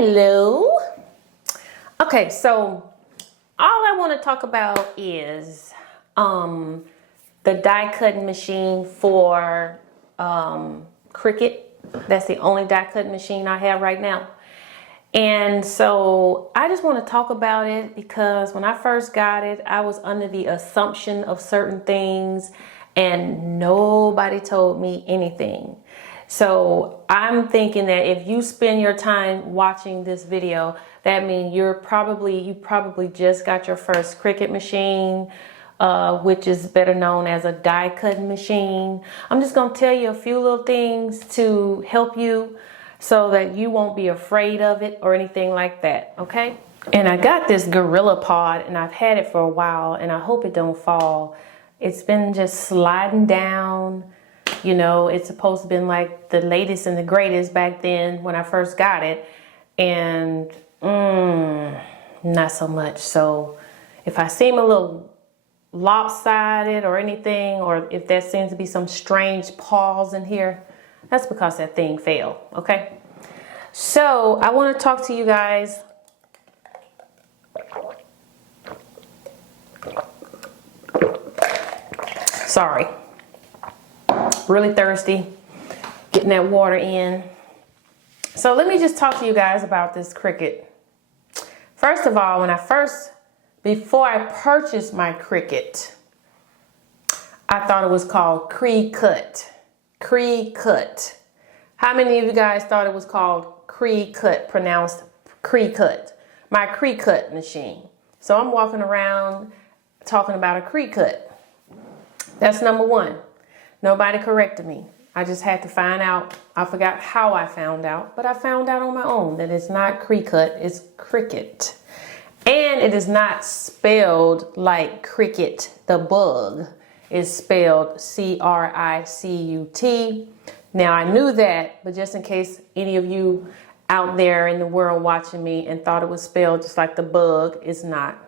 Hello. Okay, so all I want to talk about is the die cutting machine for Cricut. That's the only die cutting machine I have right now. And so I just want to talk about it because when I first got it, I was under the assumption of certain things and nobody told me anything. So I'm thinking that if you spend your time watching this video, that means you probably just got your first Cricut machine, which is better known as a die cutting machine. I'm just going to tell you a few little things to help you so that you won't be afraid of it or anything like that, okay? And I got this Gorilla Pod and I've had it for a while and I hope it don't fall. It's been just sliding down. You know, it's supposed to have been like the latest and the greatest back then when I first got it. And not so much. So if I seem a little lopsided or anything, or if there seems to be some strange pause in here, that's because that thing failed, okay? So I want to talk to you guys sorry. Really thirsty, getting that water in. So let me just talk to you guys about this Cricut. First of all, before I purchased my Cricut, I thought it was called Cricut. Cricut. How many of you guys thought it was called Cricut, pronounced Cricut? My Cricut machine. So I'm walking around talking about a Cricut. That's number one. Nobody corrected me. I just had to find out. I forgot how I found out, but I found out on my own that it's not Cricut, it's Cricut. And it is not spelled like Cricket the bug. It's spelled C-R-I-C-U-T. Now I knew that, but just in case any of you out there in the world watching me and thought it was spelled just like the bug, it's not.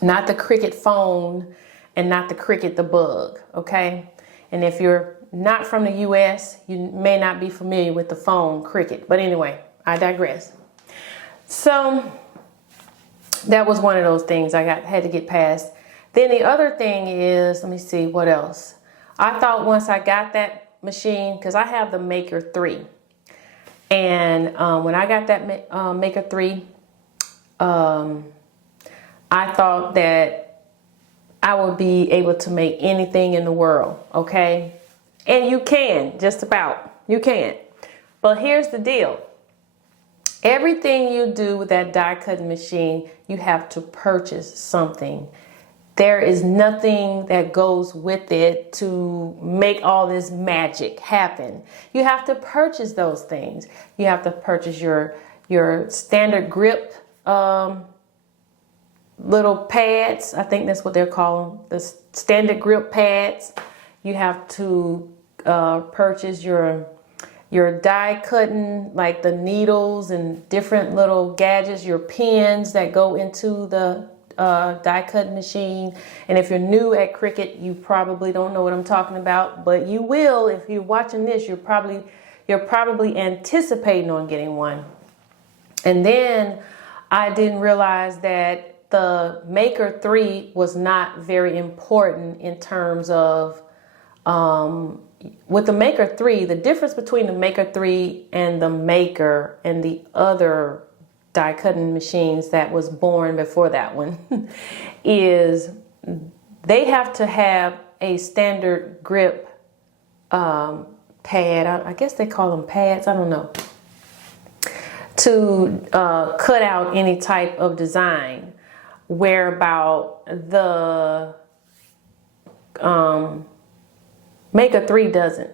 Not the Cricut phone and not the Cricut the bug, okay? And if you're not from the US, you may not be familiar with the phone Cricut. But anyway, I digress. So that was one of those things I had to get past. Then the other thing is, let me see, what else? I thought once I got that machine, because I have the Maker 3. And when I got that Maker 3, I thought that I would be able to make anything in the world, okay? And you can, just about, you can. But here's the deal. Everything you do with that die cutting machine, you have to purchase something. There is nothing that goes with it to make all this magic happen. You have to purchase those things. You have to purchase your standard grip, little pads. I think that's what they're called, the standard grip pads. You have to purchase your die cutting, like the needles and different little gadgets, your pins that go into the die cutting machine. And if you're new at Cricut, you probably don't know what I'm talking about, but you will. If you're watching this, you're probably anticipating on getting one. And then I didn't realize that the Maker 3 was not very important in terms of, with the Maker 3, the difference between the Maker 3 and the Maker and the other die cutting machines that was born before that one is they have to have a standard grip pad. I guess they call them pads, I don't know, to cut out any type of design. Whereabout the Maker 3 doesn't.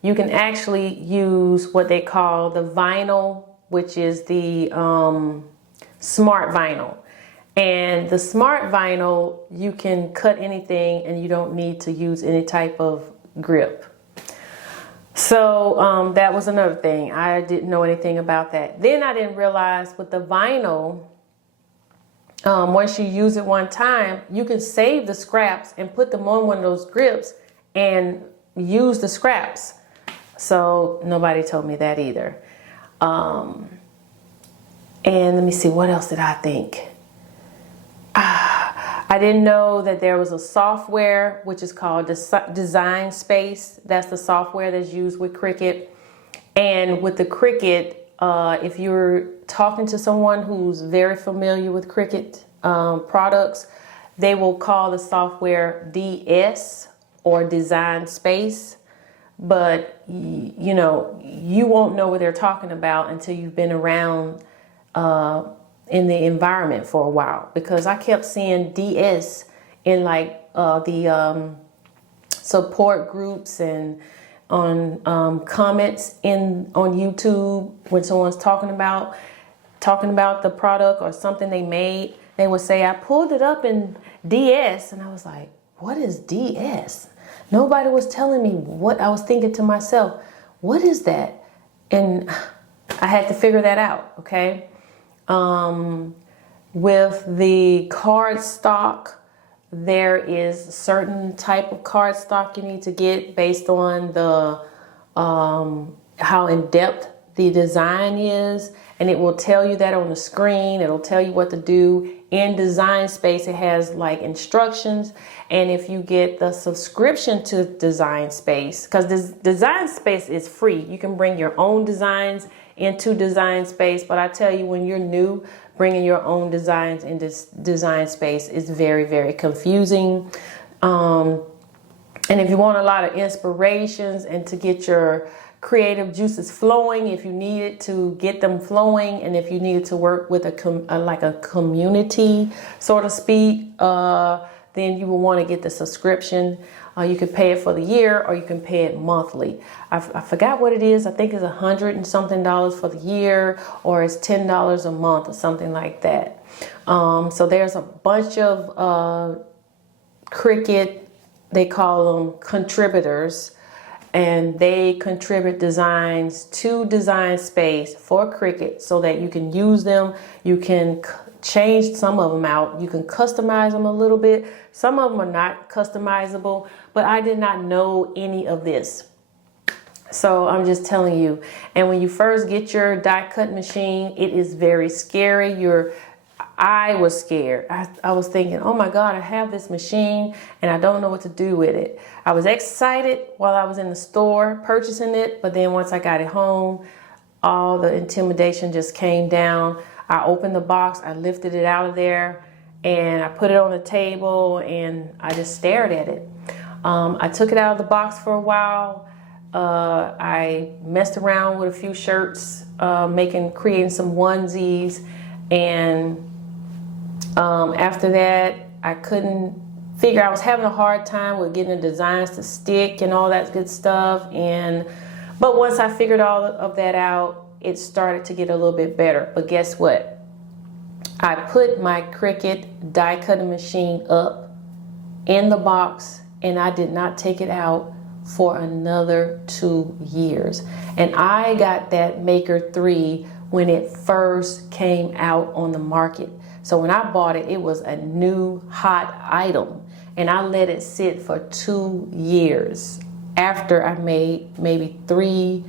You can actually use what they call the vinyl, which is the smart vinyl. And the smart vinyl, you can cut anything and you don't need to use any type of grip. So that was another thing. I didn't know anything about that. Then I didn't realize with the vinyl, once you use it one time, you can save the scraps and put them on one of those grips and use the scraps. So nobody told me that either. And let me see, what else did I think? I didn't know that there was a software which is called Design Space. That's the software that's used with Cricut. And with the Cricut, if you're talking to someone who's very familiar with Cricut products, they will call the software DS or Design Space. But you know, you won't know what they're talking about until you've been around in the environment for a while, because I kept seeing DS in like the support groups and on comments on YouTube when someone's talking about the product or something they made. They would say, I pulled it up in DS, and I was like, what is DS? Nobody was telling me what. I was thinking to myself, what is that? And I had to figure that out, okay? With the cardstock, there is a certain type of cardstock you need to get based on the how in depth the design is, and it will tell you that on the screen. It'll tell you what to do. In Design Space, it has like instructions, and if you get the subscription to Design Space, because this Design Space is free, you can bring your own designs into Design Space, but I tell you, when you're new, bringing your own designs into Design Space is very, very confusing. And if you want a lot of inspirations and to get your creative juices flowing, if you needed to get them flowing, and if you needed to work with like a community, so to speak, then you will want to get the subscription. You can pay it for the year, or you can pay it monthly. I forgot what it is. I think it's $100 and something for the year, or it's $10 a month or something like that. So there's a bunch of Cricut, they call them contributors, and they contribute designs to Design Space for Cricut so that you can use them. You can change some of them out. You can customize them a little bit. Some of them are not customizable, but I did not know any of this. So I'm just telling you. And when you first get your die cut machine, it is very scary. I was scared. I was thinking, oh my God, I have this machine and I don't know what to do with it. I was excited while I was in the store purchasing it, but then once I got it home, all the intimidation just came down. I opened the box, I lifted it out of there, and I put it on the table, and I just stared at it. I took it out of the box for a while. I messed around with a few shirts, creating some onesies, and after that, I couldn't figure. I was having a hard time with getting the designs to stick and all that good stuff. But once I figured all of that out, it started to get a little bit better. But guess what? I put my Cricut die cutting machine up in the box, and I did not take it out for another 2 years. And I got that Maker 3 when it first came out on the market. So when I bought it, it was a new hot item, and I let it sit for 2 years after I made maybe 3,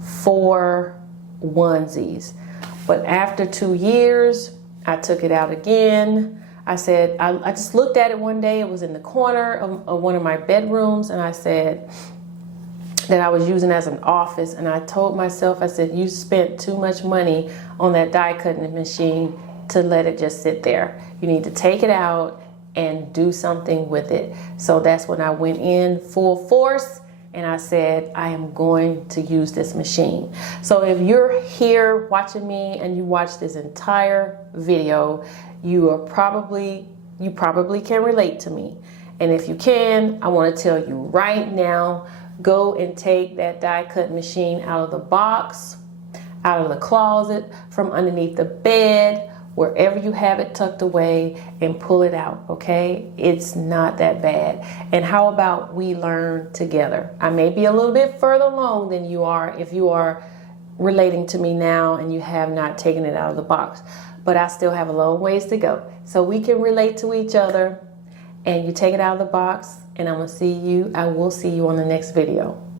4 onesies. But after 2 years, I took it out again. I said, I just looked at it one day. It was in the corner of one of my bedrooms, and I said that I was using as an office. And I told myself, I said, you spent too much money on that die cutting machine to let it just sit there. You need to take it out and do something with it. So that's when I went in full force, and I said, I am going to use this machine. So if you're here watching me and you watch this entire video, you probably can relate to me. And if you can, I want to tell you right now, go and take that die cut machine out of the box, out of the closet, from underneath the bed, wherever you have it tucked away, and pull it out, okay? It's not that bad. And how about we learn together? I may be a little bit further along than you are if you are relating to me now and you have not taken it out of the box. But I still have a long ways to go. So we can relate to each other, and you take it out of the box, and I will see you on the next video.